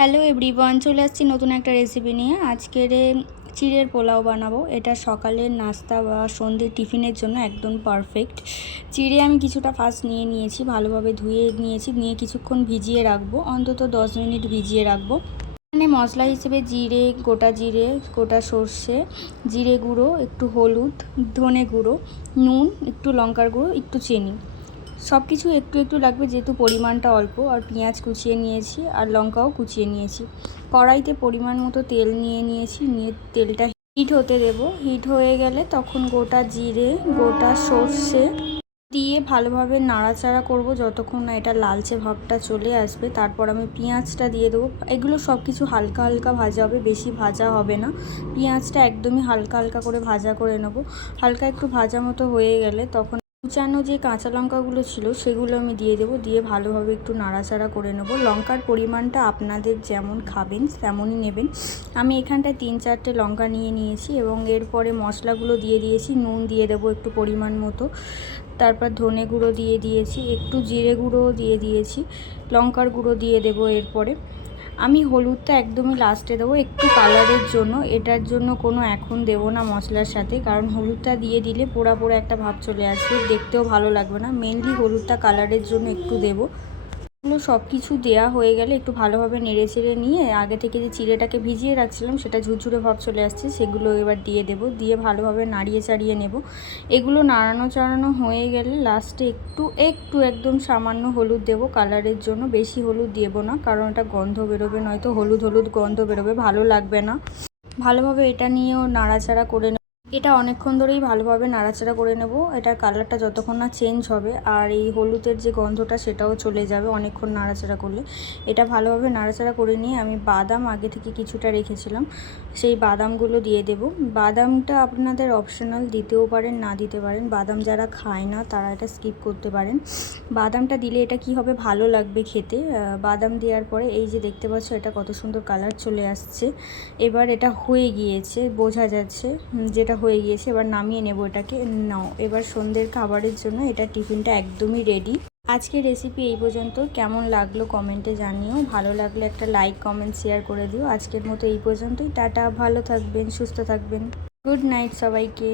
Hello everyone, চলে আসছি নতুন একটা রেসিপি নিয়ে। আজকের চিড়ের পোলাও বানাবো। এটা সকালের নাস্তা বা সন্ধ্যের টিফিনের জন্য একদম পারফেক্ট। চিড়ে আমি কিছুটা ফার্স্ট নিয়েছি, ভালোভাবে ধুয়ে নিয়েছি, নিয়ে কিছুক্ষণ ভিজিয়ে রাখবো, অন্তত 10 মিনিট ভিজিয়ে রাখবো। এখানে মশলা হিসেবে জিরে, গোটা সর্ষে, জিরে গুঁড়ো, একটু হলুদ, ধনে গুঁড়ো, নুন, একটু লঙ্কার গুঁড়ো, একটু চিনি, সব কিছু একটু একটু লাগবে যেহেতু পরিমাণটা অল্প। আর পেঁয়াজ কুচিয়ে নিয়েছি আর লঙ্কাও কুচিয়ে নিয়েছি। কড়াইতে পরিমাণ মতো তেল নিয়েছি, নিয়ে তেলটা হিট হতে দেব। হিট হয়ে গেলে তখন গোটা জিরে, গোটা সর্ষে দিয়ে ভালোভাবে নাড়াচাড়া করব যতক্ষণ না এটা লালচে ভাবটা চলে আসবে। তারপর আমি পেঁয়াজটা দিয়ে দেবো। এগুলো সব কিছু হালকা হালকা ভাজা হবে, বেশি ভাজা হবে না। পেঁয়াজটা একদমই হালকা হালকা করে ভাজা করে নেব। হালকা একটু ভাজা মতো হয়ে গেলে তখন কুচানো যে কাঁচা লঙ্কাগুলো ছিল সেগুলো আমি দিয়ে দেবো। দিয়ে ভালোভাবে একটু নাড়াচাড়া করে নেব। লঙ্কার পরিমাণটা আপনাদের যেমন খাবেন তেমনই নেবেন। আমি এখানটায় 3-4টে লঙ্কা নিয়েছি এবং এরপরে মশলাগুলো দিয়ে দিয়েছি। নুন দিয়ে দেবো একটু পরিমাণ মতো, তারপর ধনে গুঁড়ো দিয়ে দিয়েছি, একটু জিরে গুঁড়োও দিয়ে দিয়েছি, লঙ্কার গুঁড়ো দিয়ে দেবো। এরপরে আমি হলুদটা একদমই লাস্টে দেবো, একটু কালারের জন্য। এটার জন্য কোনো এখন দেবো না মশলার সাথে, কারণ হলুদটা দিয়ে দিলে পোড়া পোড়া একটা ভাব চলে আসবে, দেখতেও ভালো লাগবে না। মেনলি হলুদটা কালারের জন্য একটু দেবো। এগুলো সব কিছু দেওয়া হয়ে গেলে একটু ভালোভাবে নেড়েচেড়ে নিয়ে আগে থেকে যে চিড়েটাকে ভিজিয়ে রাখছিলাম সেটা ঝুরঝুরে ভাব চলে আসছে, সেগুলো এবার দিয়ে দেবো। দিয়ে ভালোভাবে নাড়িয়ে চাড়িয়ে নেব। এগুলো নাড়ানো হয়ে গেলে লাস্টে একটু একদম সামান্য হলুদ দেবো কালারের জন্য। বেশি হলুদ দেবো না, কারণ এটা গন্ধ বেরোবে, নয়তো হলুদ হলুদ গন্ধ বেরোবে, ভালো লাগবে না। ভালোভাবে এটা নিয়েও নাড়াচাড়া করে এটা অনেকক্ষণ ধরেই ভালোভাবে নাড়াচাড়া করে নেব। এটার কালারটা যতক্ষণ না চেঞ্জ হবে আর এই হলুদের যে গন্ধটা সেটাও চলে যাবে অনেকক্ষণ নাড়াচাড়া করলে। এটা ভালোভাবে নাড়াচাড়া করে নিয়ে আমি বাদাম আগে থেকে কিছুটা রেখেছিলাম, সেই বাদামগুলো দিয়ে দেব। বাদামটা আপনাদের অপশনাল, দিতেও পারেন না দিতে পারেন। বাদাম যারা খায় না তারা এটা স্কিপ করতে পারেন। বাদামটা দিলে এটা কি হবে, ভালো লাগবে খেতে। বাদাম দেওয়ার পরে এই যে দেখতে পাচ্ছ এটা কত সুন্দর কালার চলে আসছে। এবার এটা হয়ে গিয়েছে, বোঝা যাচ্ছে যেটা হয়ে গিয়েছে। এবার নামিয়ে নেব এটাকে। নাও, এবার সন্ধ্যের খাবারের জন্য এটা টিফিনটা একদমই রেডি। আজকের রেসিপি এই পর্যন্ত। কেমন লাগলো কমেন্টে জানিও। ভালো লাগলে একটা লাইক, কমেন্ট, শেয়ার করে দিও। আজকের মতো এই পর্যন্তই। টাটা, ভালো থাকবেন, সুস্থ থাকবেন। গুড নাইট সবাইকে।